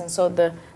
And so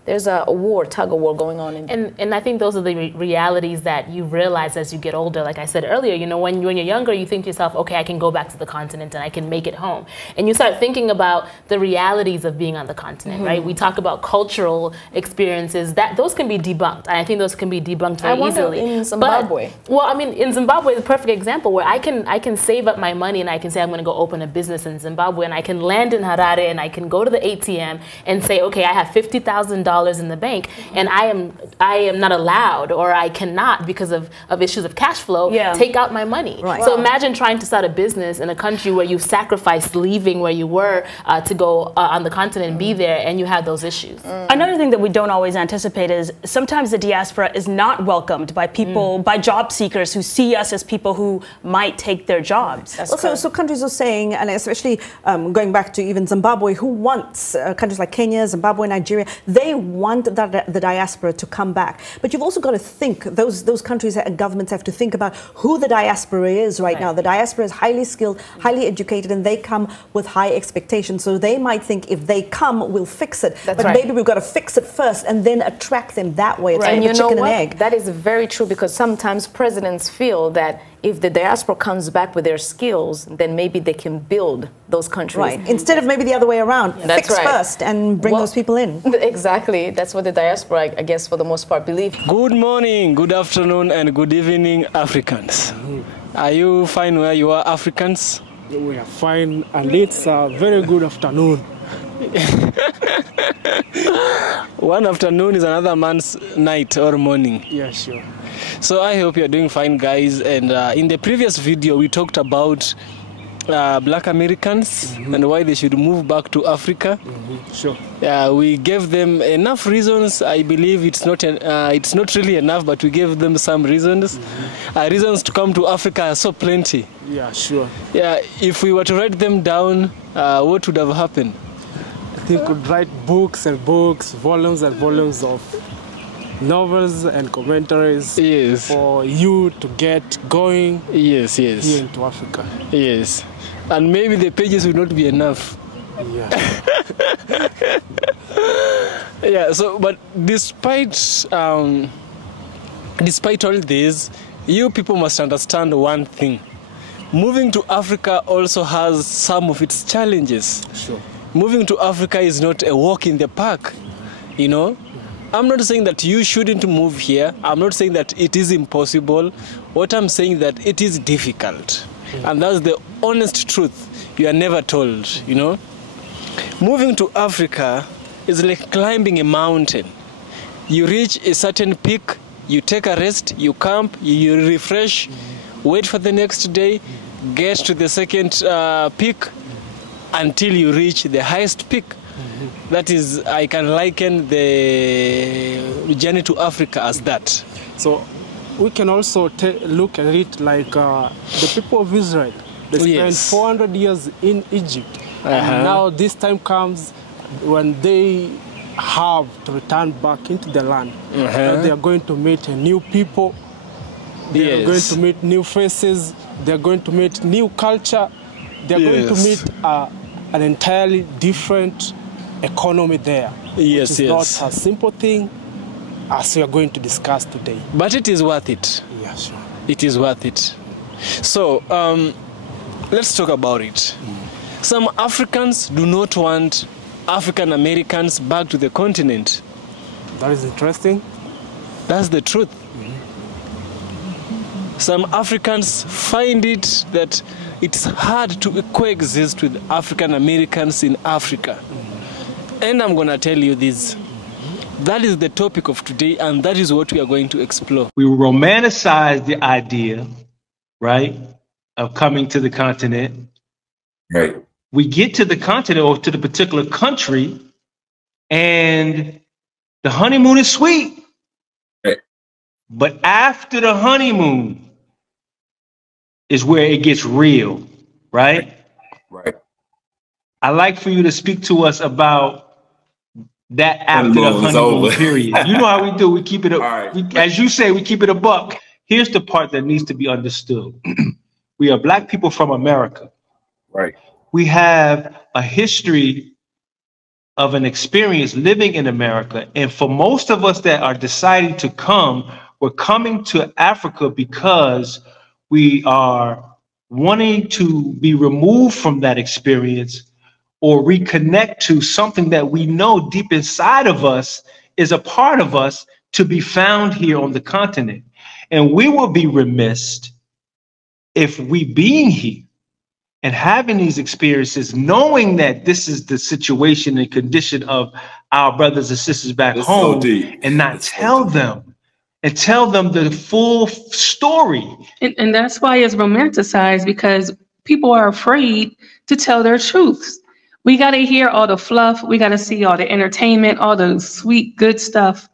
there's a war, tug of war going on. And I think those are the realities that you realize as you get older. Like I said earlier, you know, when you're younger, you think to yourself, okay, I can go back to the continent and I can make it home. And you start thinking about the realities of being on the continent, right? We talk about cultural experiences, that those can be debunked. And I think those can be debunked very easily. In Zimbabwe. Well, I mean, in Zimbabwe is a perfect example where I can save up my money and I can say I'm going to go open a business in Zimbabwe, and I can land in Harare and I can go to the ATM and say, okay, I have $50,000 in the bank, and I am not allowed, or I cannot, because of issues of cash flow, take out my money. Right. So imagine trying to start a business in a country where you sacrificed leaving where you were to go on the continent and be there, and you have those issues. Another thing that we don't always anticipate is sometimes the diaspora is not welcomed by people, by job seekers who see us as people who might take their jobs. So countries are saying, and especially going back to even Zimbabwe, who wants countries like Kenya, Zimbabwe, Nigeria, they want the diaspora to come back. But you've also got to think, those countries and governments have to think about who the diaspora is right now. The diaspora is highly skilled, highly educated, and they come with high expectations. So they might think if they come, we'll fix it. But maybe we've got to fix it first and then attract them that way. It's like a chicken and egg. That is very true, because sometimes presidents feel that if the diaspora comes back with their skills, then maybe they can build those countries. Right. Instead of maybe the other way around. Fix first and bring those people in. Exactly. That's what the diaspora, I guess, for the most part, believe. Good morning, good afternoon, and good evening, Africans. Are you fine where you are, Africans? We are fine, and it's a very good afternoon. One afternoon is another man's night or morning. Yeah, sure. So I hope you're doing fine, guys. And in the previous video, we talked about Black Americans and why they should move back to Africa. Sure. We gave them enough reasons. I believe it's not really enough, but we gave them some reasons. Reasons to come to Africa are so plenty. Yeah, sure. Yeah, if we were to write them down, what would have happened? I think we could write books and books, volumes and volumes of novels and commentaries for you to get going here into Africa. Yes. And maybe the pages will not be enough. Yeah. Yeah, so, but despite all this, you people must understand one thing. Moving to Africa also has some of its challenges. Sure. Moving to Africa is not a walk in the park, you know. I'm not saying that you shouldn't move here. I'm not saying that it is impossible. What I'm saying is that it is difficult. And that's the honest truth. You are never told, you know. Moving to Africa is like climbing a mountain. You reach a certain peak, you take a rest, you camp, you refresh, wait for the next day, get to the second peak until you reach the highest peak. That is, I can liken the journey to Africa as that. So we can also look at it like the people of Israel. They spent 400 years in Egypt. And now this time comes when they have to return back into the land. They are going to meet a new people. They are going to meet new faces. They are going to meet new culture. They are going to meet an entirely different economy there. Which is not a simple thing as we are going to discuss today. But it is worth it. Yeah, sure. It is worth it. So, let's talk about it. Some Africans do not want African Americans back to the continent. That is interesting. That's the truth. Some Africans find it that it's hard to coexist with African Americans in Africa. And I'm going to tell you this. That is the topic of today, and that is what we are going to explore. We romanticize the idea, right, of coming to the continent. Right. We get to the continent or to the particular country, and the honeymoon is sweet. Right. But after the honeymoon is where it gets real, right? Right. I'd like for you to speak to us about that after the honeymoon period. You know how we do. We keep it up. As you say, we keep it a buck. Here's the part that needs to be understood. We are Black people from America. Right. We have a history of an experience living in America. And for most of us that are deciding to come, we're coming to Africa because we are wanting to be removed from that experience or reconnect to something that we know deep inside of us is a part of us to be found here on the continent. And we will be remiss if we being here and having these experiences, knowing that this is the situation and condition of our brothers and sisters back home, and not tell them and tell them the full story. And that's why it's romanticized, because people are afraid to tell their truths. We got to hear all the fluff. We got to see all the entertainment, all the sweet, good stuff.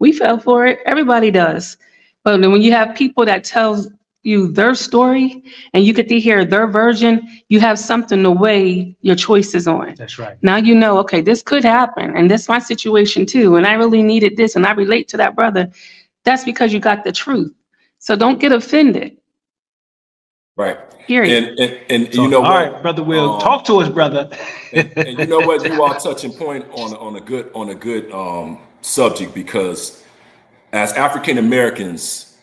We fell for it. Everybody does. But when you have people that tell you their story and you get to hear their version, you have something to weigh your choices on. That's right. Now you know, okay, this could happen, and this is my situation too, and I really needed this, and I relate to that brother. That's because you got the truth. So don't get offended. Right. Period. And so, you know all what? Right, brother Will, talk to us, brother. and you know what? You are touching point on a good subject, because as African Americans,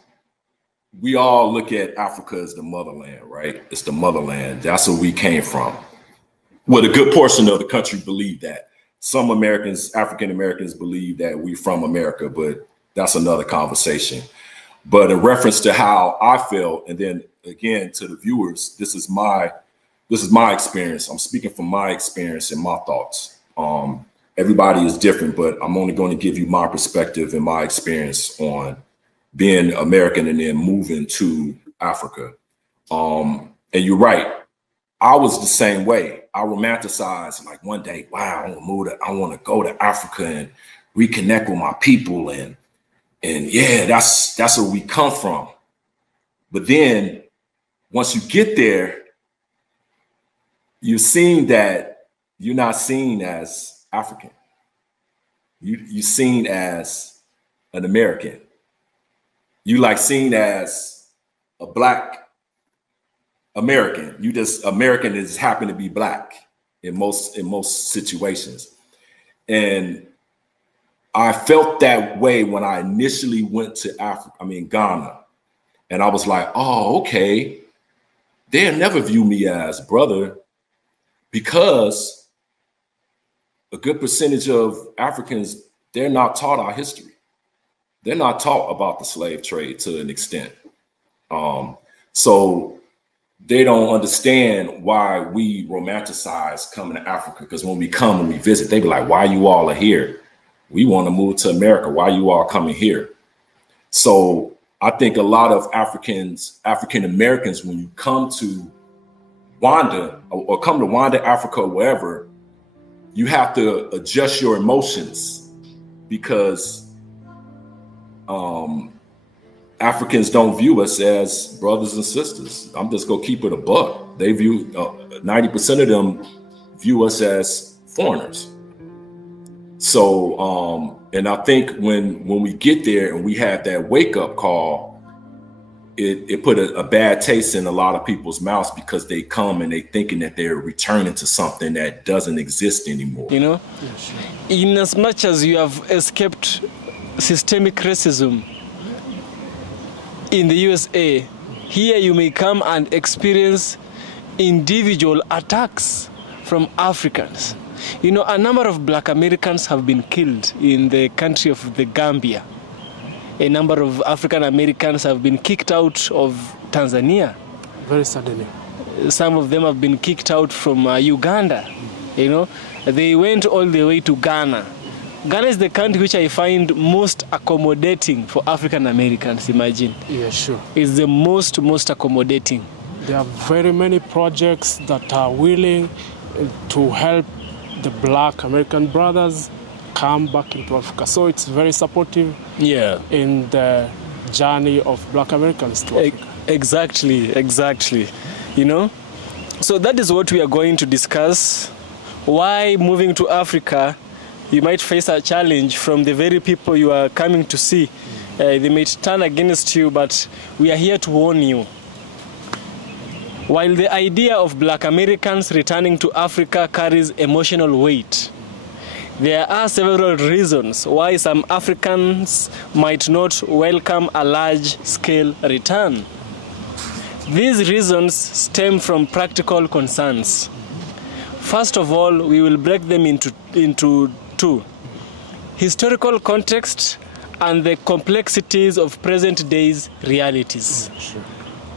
we all look at Africa as the motherland, right? It's the motherland. That's where we came from. Well, a good portion of the country believe that. Some Americans, African Americans, believe that we're from America, but that's another conversation. But in reference to how I felt, and then again to the viewers, this is my experience. I'm speaking from my experience and my thoughts. Everybody is different, but I'm only going to give you my perspective and my experience on being American and then moving to Africa. And you're right. I was the same way. I romanticized, like, one day, wow, I want to go to Africa and reconnect with my people, and yeah, that's where we come from. But then once you get there, you're seeing that you're not seen as African. You're seen as an American. You like seen as a Black American. You just American is happen to be Black in most situations. And I felt that way when I initially went to Ghana. And I was like, oh, okay. They'll never view me as brother, because a good percentage of Africans, they're not taught our history. They're not taught about the slave trade to an extent. So they don't understand why we romanticize coming to Africa. Because when we come and we visit, they be like, why you all are here? We want to move to America. Why you all coming here? So I think a lot of African Americans, when you come to Wanda or come to Wanda, Africa, or wherever, you have to adjust your emotions, because Africans don't view us as brothers and sisters. I'm just gonna keep it a buck. They view 90% of them view us as foreigners. So, and I think when we get there and we have that wake up call, it put a bad taste in a lot of people's mouths, because they come and they thinking that they're returning to something that doesn't exist anymore. You know, in as much as you have escaped systemic racism in the USA, here you may come and experience individual attacks from Africans. You know, a number of Black Americans have been killed in the country of the Gambia. A number of African Americans have been kicked out of Tanzania. Very suddenly. Some of them have been kicked out from Uganda. You know, they went all the way to Ghana. Ghana is the country which I find most accommodating for African Americans, imagine. Yeah, sure. It's the most accommodating. There are very many projects that are willing to help the Black American brothers come back into Africa. So it's very supportive, yeah, in the journey of Black Americans to Africa. Exactly. You know, so that is what we are going to discuss. Why moving to Africa, you might face a challenge from the very people you are coming to see. They might turn against you, but we are here to warn you. While the idea of Black Americans returning to Africa carries emotional weight, there are several reasons why some Africans might not welcome a large-scale return. These reasons stem from practical concerns. First of all, we will break them into two: historical context and the complexities of present-day realities.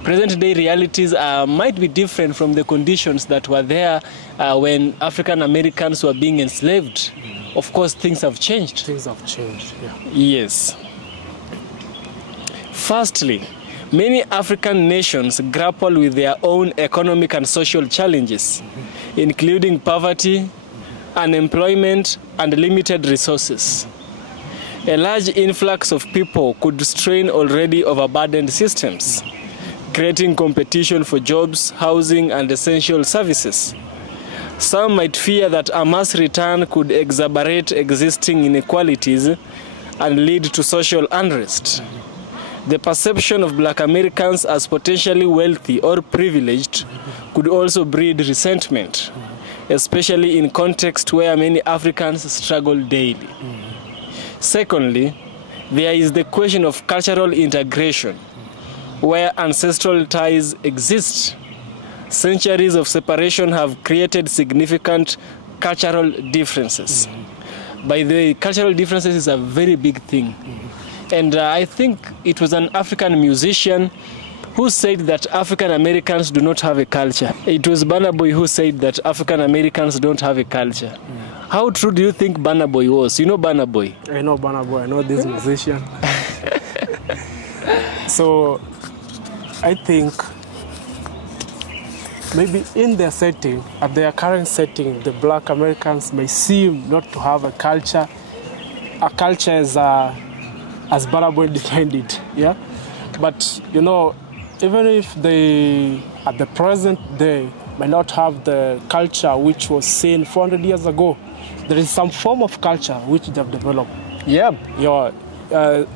Present-day realities might be different from the conditions that were there when African Americans were being enslaved. Of course, things have changed. Things have changed, yeah. Yes. Firstly, many African nations grapple with their own economic and social challenges, including poverty, unemployment, and limited resources. A large influx of people could strain already overburdened systems, creating competition for jobs, housing, and essential services. Some might fear that a mass return could exacerbate existing inequalities and lead to social unrest. The perception of Black Americans as potentially wealthy or privileged could also breed resentment, especially in contexts where many Africans struggle daily. Secondly, there is the question of cultural integration, where ancestral ties exist. Centuries of separation have created significant cultural differences. By the way, cultural differences is a very big thing. And I think it was an African musician who said that African Americans do not have a culture. It was Burna Boy who said that African Americans don't have a culture. How true do you think Burna Boy was? You know Burna Boy? I know Burna Boy, I know this musician. So I think maybe in their setting, at their current setting, the Black Americans may seem not to have a culture as Burna Boy defined it, yeah? But, you know, even if they, at the present day, may not have the culture which was seen 400 years ago, there is some form of culture which they have developed. Yeah.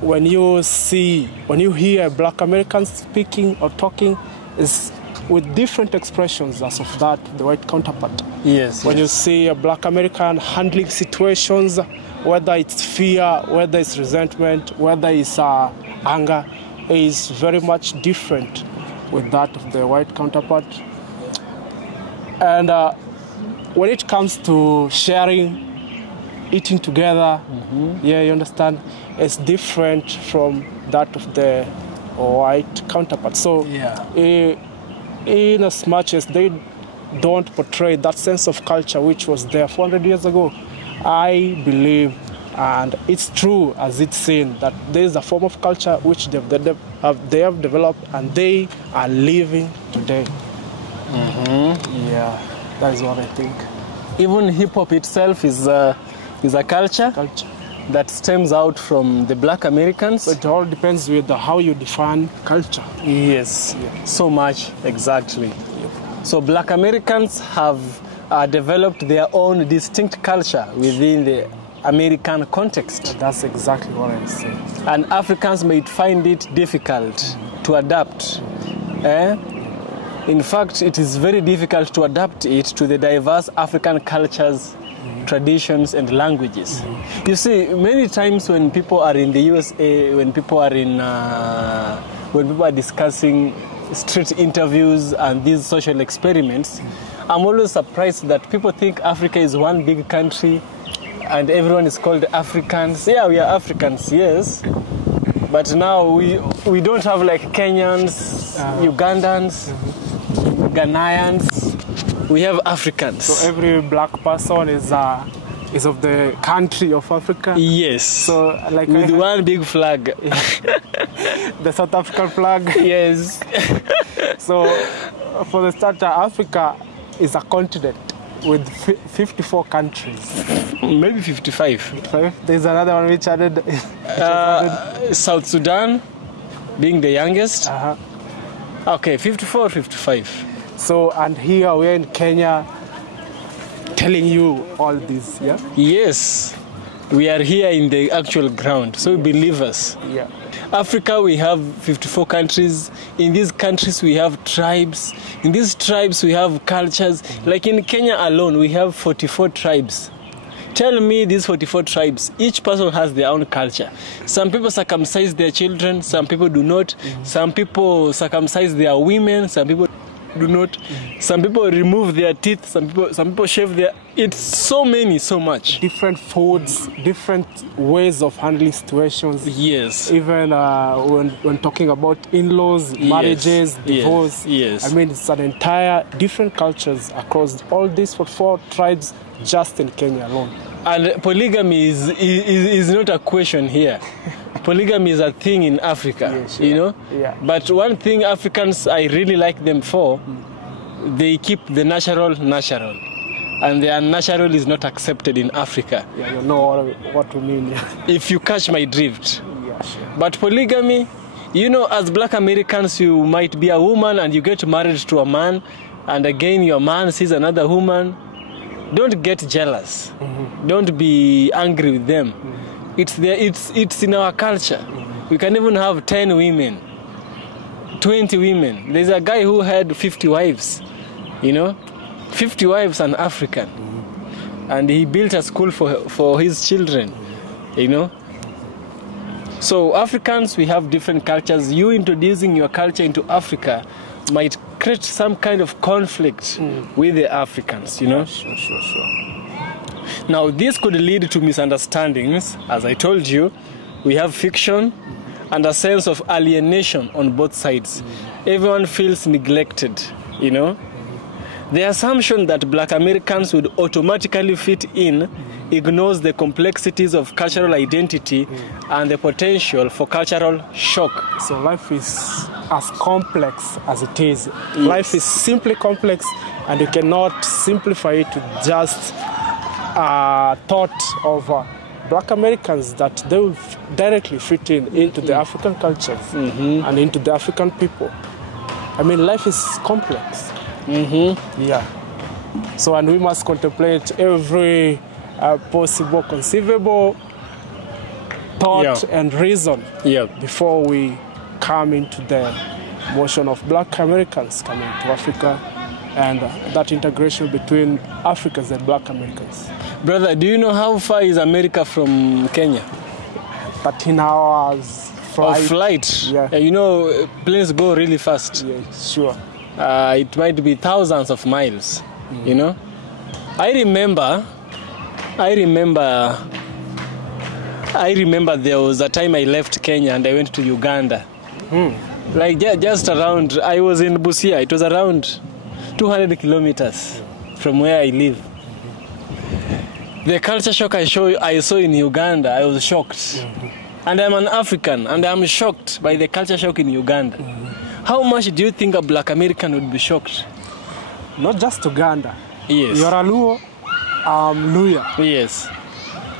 When you hear Black Americans speaking or talking, is with different expressions as of that, the white counterpart. Yes. When you see a Black American handling situations, whether it's fear, whether it's resentment, whether it's anger, is very much different with that of the white counterpart. And when it comes to sharing, eating together, yeah, you understand, it's different from that of the white counterpart. So, in as much as they don't portray that sense of culture which was there 400 years ago, I believe, and it's true as it's seen, that there is a form of culture which they have developed and they are living today. Yeah, that is what I think. Even hip-hop itself is a culture that stems out from the Black Americans. But it all depends with how you define culture. Yes, so much, exactly. So Black Americans have developed their own distinct culture within the American context. That's exactly what I say. And Africans may find it difficult to adapt. In fact, it is very difficult to adapt it to the diverse African cultures, traditions, and languages. You see, many times when people are in the USA, when people are discussing street interviews and these social experiments, I'm always surprised that people think Africa is one big country and everyone is called Africans. Yeah, we are Africans, yes. But now we don't have like Kenyans, Ugandans, Ghanaians. We have Africans. So every black person is of the country of Africa? Yes. So like with one big flag. The South African flag? Yes. So for the starter, Africa is a continent with 54 countries. Maybe 55. There's another one which added... South Sudan being the youngest. Okay, 54 or 55. So, and here we're in Kenya telling you all this, yeah? Yes. We are here in the actual ground, so believe us. Yeah. Africa, we have 54 countries. In these countries, we have tribes. In these tribes, we have cultures. Like in Kenya alone, we have 44 tribes. Tell me these 44 tribes, each person has their own culture. Some people circumcise their children, some people do not. Some people circumcise their women, some people do not. Some people remove their teeth, some people shave their... It's so many, so much. Different foods, different ways of handling situations. Yes. Even when talking about in-laws, marriages, divorce. Yes. I mean, it's an entire different cultures across all these 44 tribes just in Kenya alone. And polygamy is not a question here. Polygamy is a thing in Africa, you know? Yeah. But one thing Africans, I really like them for, they keep the natural. And the unnatural is not accepted in Africa. Yeah, you know what we mean. Yeah. If you catch my drift. Yeah, sure. But polygamy, you know, as Black Americans, you might be a woman and you get married to a man, and again your man sees another woman. Don't get jealous. Don't be angry with them. It's in our culture. We can even have 10 women, 20 women. There's a guy who had 50 wives, you know, 50 wives, an African. And he built a school for his children, you know. So Africans, we have different cultures. You introducing your culture into Africa might create some kind of conflict with the Africans, you know. Sure. Now, this could lead to misunderstandings. As I told you, we have fiction and a sense of alienation on both sides. Everyone feels neglected, you know. The assumption that Black Americans would automatically fit in ignores the complexities of cultural identity and the potential for cultural shock. So life is as complex as it is. Yes. Life is simply complex, and you cannot simplify it to just thought of Black Americans that they will directly fit into the African cultures and into the African people. I mean, life is complex. Yeah. So, and we must contemplate every possible, conceivable thought and reason before we come into the motion of Black Americans coming to Africa and that integration between Africans and Black Americans. Brother, do you know how far is America from Kenya? 13 hours flight. Of flight? Yeah. You know, planes go really fast. Yeah, sure. It might be thousands of miles, you know. I remember there was a time I left Kenya and I went to Uganda. Like just around, I was in Busia. It was around 200 kilometers from where I live. The culture shock I saw in Uganda, I was shocked. And I'm an African, and I'm shocked by the culture shock in Uganda. How much do you think a Black American would be shocked? Not just Uganda. Yes. You're a Luo, Luya. Yes.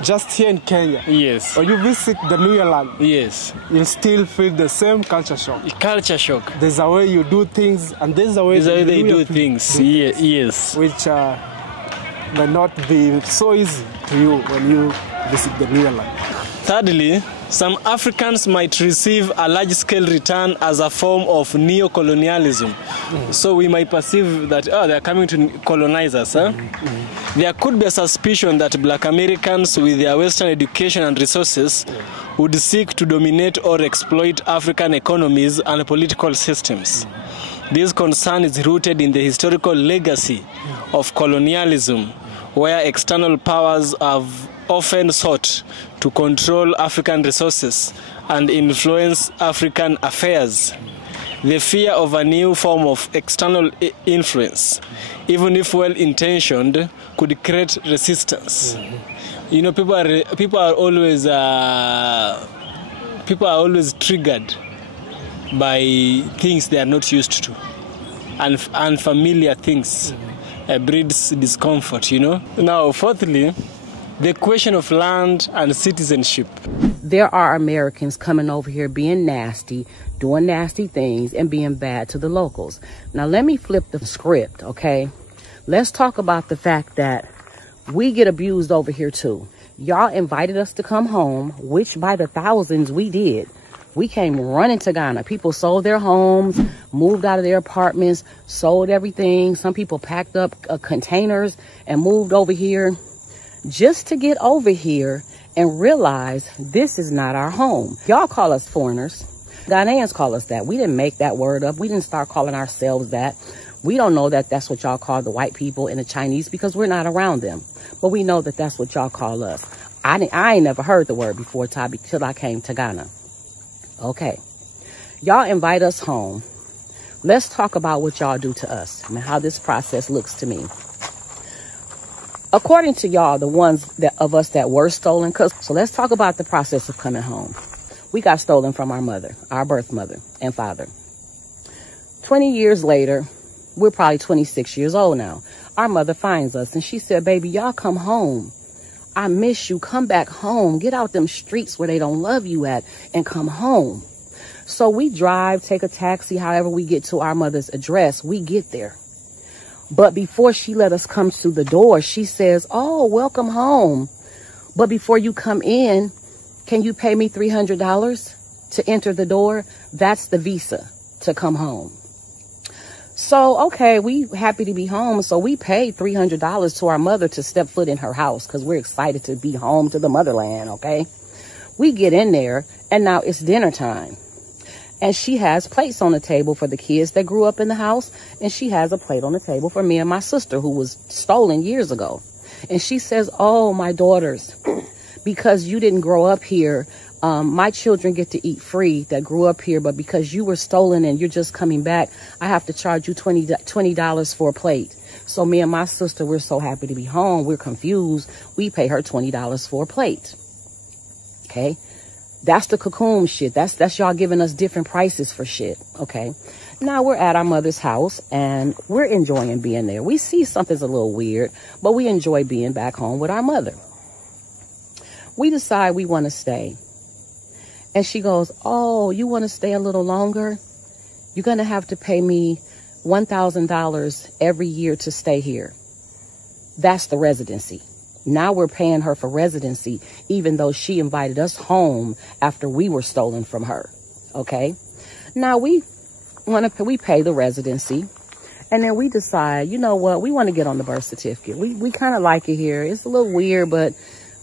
Just here in Kenya. Yes. When you visit the Luya land. Yes. You'll still feel the same culture shock. Culture shock. There's a way you do things, and there's a way they do things. Yes. Which may not be so easy to you when you visit the Luya land. Thirdly, some Africans might receive a large-scale return as a form of neo-colonialism. So we might perceive that, they're coming to colonize us. There could be a suspicion that Black Americans with their Western education and resources would seek to dominate or exploit African economies and political systems. This concern is rooted in the historical legacy of colonialism, where external powers have often sought to control African resources and influence African affairs. The fear of a new form of external influence, even if well-intentioned, could create resistance. You know, people are always triggered by things they are not used to, and unfamiliar things breeds discomfort. You know. Now, fourthly, the question of land and citizenship. There are Americans coming over here being nasty, doing nasty things, and being bad to the locals. Now, let me flip the script, okay? Let's talk about the fact that we get abused over here, too. Y'all invited us to come home, which by the thousands we did. We came running to Ghana. People sold their homes, moved out of their apartments, sold everything. Some people packed up containers and moved over here. just to get over here and realize this is not our home. Y'all call us foreigners. Ghanaians call us that. We didn't make that word up. We didn't start calling ourselves that. We don't know that that's what y'all call the white people and the Chinese because we're not around them. But we know that that's what y'all call us. I ain't never heard the word before, Tabi, till I came to Ghana. Okay. Y'all invite us home. Let's talk about what y'all do to us and how this process looks to me. According to y'all, the ones of us that were stolen, so let's talk about the process of coming home. We got stolen from our mother, our birth mother and father. 20 years later, we're probably 26 years old now. Our mother finds us and she said, baby, y'all come home. I miss you. Come back home. Get out them streets where they don't love you at and come home. So we drive, take a taxi, however we get to our mother's address, we get there. But before she let us come to the door, she says, oh, welcome home. But before you come in, can you pay me $300 to enter the door? That's the visa to come home. So, okay, we happy to be home. So we paid $300 to our mother to step foot in her house because we're excited to be home to the motherland, okay? We get in there and now it's dinner time. And she has plates on the table for the kids that grew up in the house. And she has a plate on the table for me and my sister who was stolen years ago. And she says, oh, my daughters, because you didn't grow up here, my children get to eat free that grew up here. But because you were stolen and you're just coming back, I have to charge you $20 for a plate. So me and my sister, we're so happy to be home. We're confused. We pay her $20 for a plate. Okay. That's the cocoon shit. That's y'all giving us different prices for shit. Okay. Now we're at our mother's house and we're enjoying being there. We see something's a little weird, but we enjoy being back home with our mother. We decide we want to stay. And she goes, oh, you want to stay a little longer? You're going to have to pay me $1,000 every year to stay here. That's the residency. Now we're paying her for residency, even though she invited us home after we were stolen from her. Okay. Now we pay the residency and then we decide, you know what? We want to get on the birth certificate. We kind of like it here. It's a little weird, but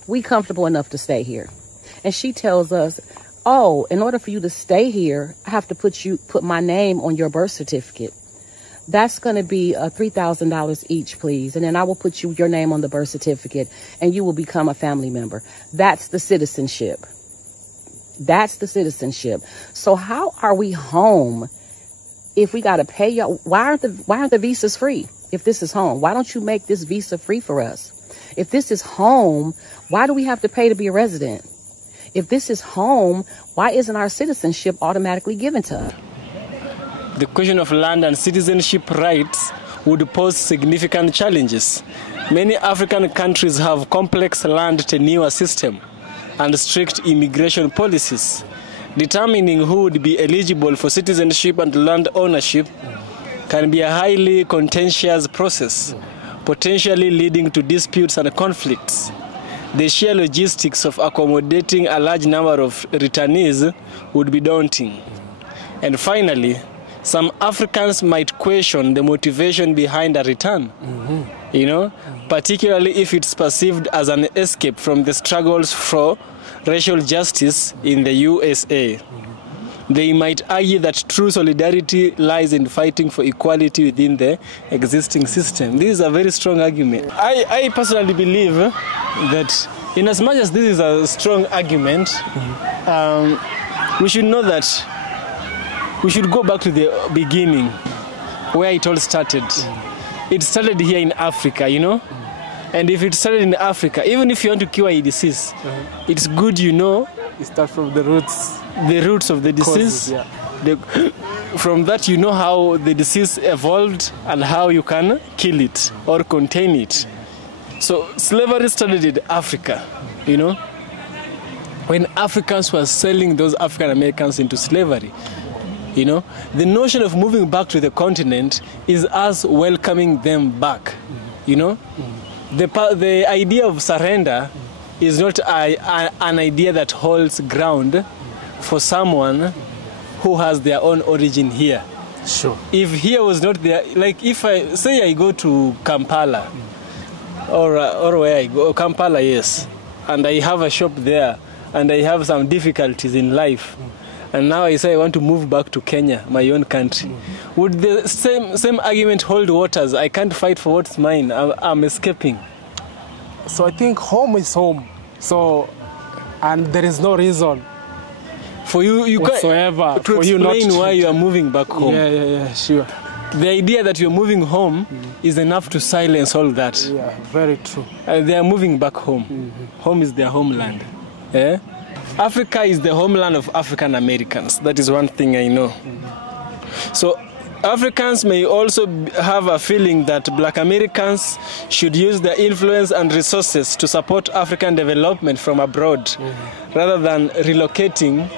we comfortable enough to stay here. And she tells us, oh, in order for you to stay here, I have to put my name on your birth certificate. That's going to be $3,000 each, please. And then I will put your name on the birth certificate and you will become a family member. That's the citizenship. That's the citizenship. So how are we home if we got to pay y'all? Why aren't the visas free if this is home? Why don't you make this visa free for us? If this is home, why do we have to pay to be a resident? If this is home, why isn't our citizenship automatically given to us? The question of land and citizenship rights would pose significant challenges. Many African countries have complex land tenure system and strict immigration policies. Determining who would be eligible for citizenship and land ownership can be a highly contentious process, potentially leading to disputes and conflicts. The sheer logistics of accommodating a large number of returnees would be daunting. And finally, some Africans might question the motivation behind a return, particularly if it's perceived as an escape from the struggles for racial justice in the USA. They might argue that true solidarity lies in fighting for equality within the existing system. This is a very strong argument. I personally believe that in as much as this is a strong argument, we should know that we should go back to the beginning, where it all started. It started here in Africa, And if it started in Africa, even if you want to cure a disease, it's good, You start from the roots. The roots of the disease. Causes, from that, you know how the disease evolved and how you can kill it or contain it. So slavery started in Africa, When Africans were selling those African Americans into slavery. The notion of moving back to the continent is us welcoming them back, The idea of surrender is not an idea that holds ground for someone who has their own origin here. Sure. If here was not there, like if I go to Kampala, or where I go, Kampala, yes. And I have a shop there, and I have some difficulties in life. And now I say I want to move back to Kenya, my own country. Would the same argument hold waters? I can't fight for what's mine. I'm escaping. So I think home is home. So, and there is no reason for you whatsoever to for you not explain to why you are moving back home. Yeah, sure. The idea that you're moving home is enough to silence all that. Yeah, very true. They are moving back home. Home is their homeland. Yeah? Africa is the homeland of African Americans. That is one thing I know. So Africans may also have a feeling that Black Americans should use their influence and resources to support African development from abroad rather than relocating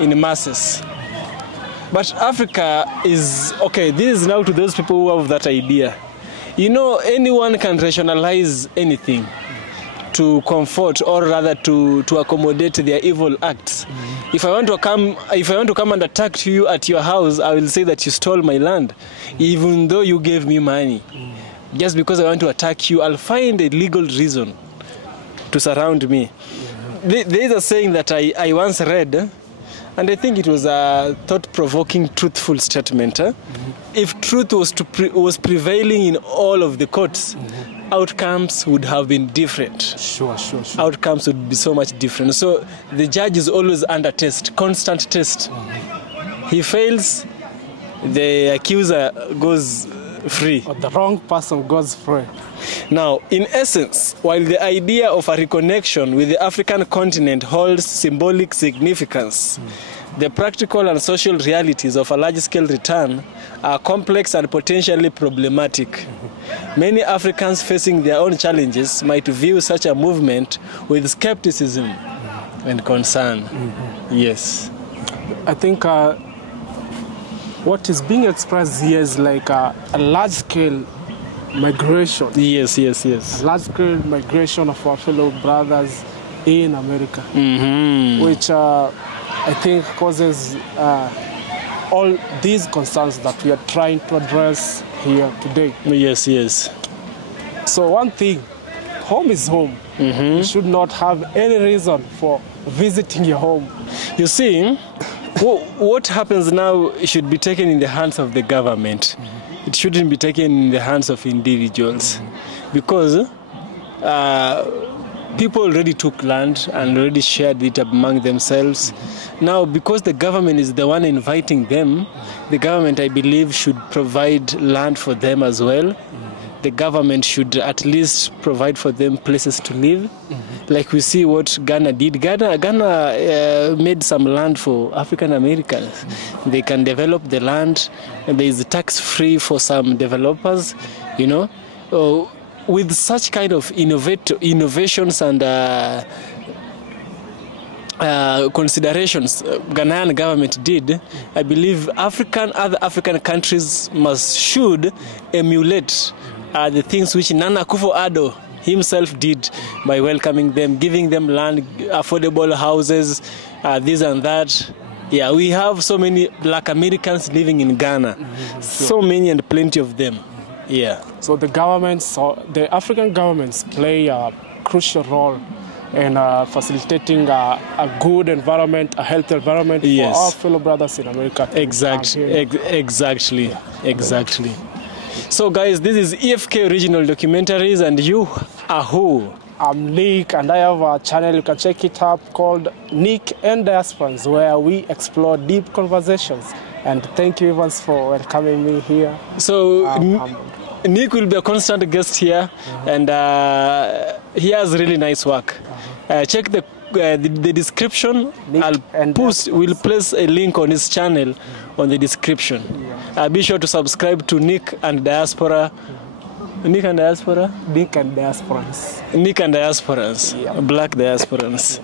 in masses. But Africa is, okay, this is now to those people who have that idea. You know, anyone can rationalize anything to comfort or rather to accommodate their evil acts. If I want to come and attack you at your house, I will say that you stole my land, even though you gave me money. Just because I want to attack you, I'll find a legal reason to surround me. There is a saying that I once read, and I think it was a thought-provoking, truthful statement. If truth was prevailing in all of the courts, outcomes would have been different. Sure. Outcomes would be so much different. So the judge is always under test, constant test. He fails, the accuser goes free. Or the wrong person goes free. Now, in essence, while the idea of a reconnection with the African continent holds symbolic significance, the practical and social realities of a large-scale return are complex and potentially problematic. Many Africans facing their own challenges might view such a movement with skepticism and concern. Yes. I think what is being expressed here is like a large-scale migration. Yes. A large-scale migration of our fellow brothers in America, which I think causes all these concerns that we are trying to address here today. Yes. So one thing, home is home. You should not have any reason for visiting your home. You see, what happens now should be taken in the hands of the government. It shouldn't be taken in the hands of individuals, because people already took land and already shared it among themselves. Now, because the government is the one inviting them, the government, I believe, should provide land for them as well. The government should at least provide for them places to live. Like we see what Ghana did. Ghana made some land for African Americans. They can develop the land, and there is tax-free for some developers, you know. With such kind of innovations and considerations Ghanaian government did, I believe other African countries should emulate the things which Nana Akufo-Addo himself did by welcoming them, giving them land, affordable houses, this and that. Yeah, we have so many Black Americans living in Ghana, so many and plenty of them. Yeah. So the African governments play a crucial role in facilitating a good environment, a healthy environment for our fellow brothers in America. Exactly. So guys, this is EFK Original Documentaries, and you are who? I'm Nick, and I have a channel, you can check it up, called Nick and Diasporans, where we explore deep conversations. And thank you, Evans, for welcoming me here. So Nick will be a constant guest here, and he has really nice work. Check the description. We'll place a link on his channel on the description. Be sure to subscribe to Nick and Diaspora. Nick and Diaspora? Nick and Diasporans. Nick and Diasporans. Yeah. Black Diasporans.